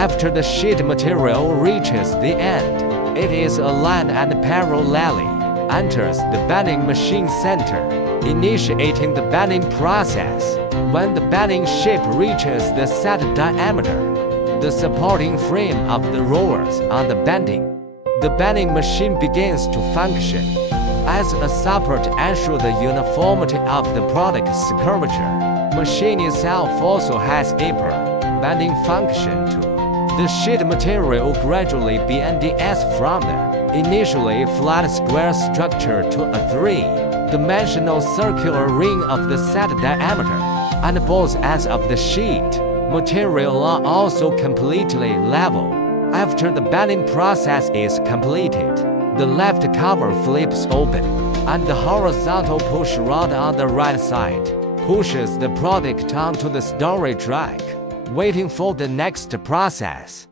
After the sheet material reaches the end, it is aligned and parallelly enters the bending machine center, initiating the bending process. When the bending shape reaches the set diameter, the supporting frame of the rollers on the bending machine begins to function as a support to ensure the uniformity of the product's curvature. Machine itself also has upper bending function too. The sheet material gradually bends from the initially flat square structure to a three-dimensional circular ring of the set diameter, and both ends of the sheet material are also completely level. After the bending process is completed, the left cover flips open, and the horizontal push rod on the right side pushes the product onto the storage rack, waiting for the next process.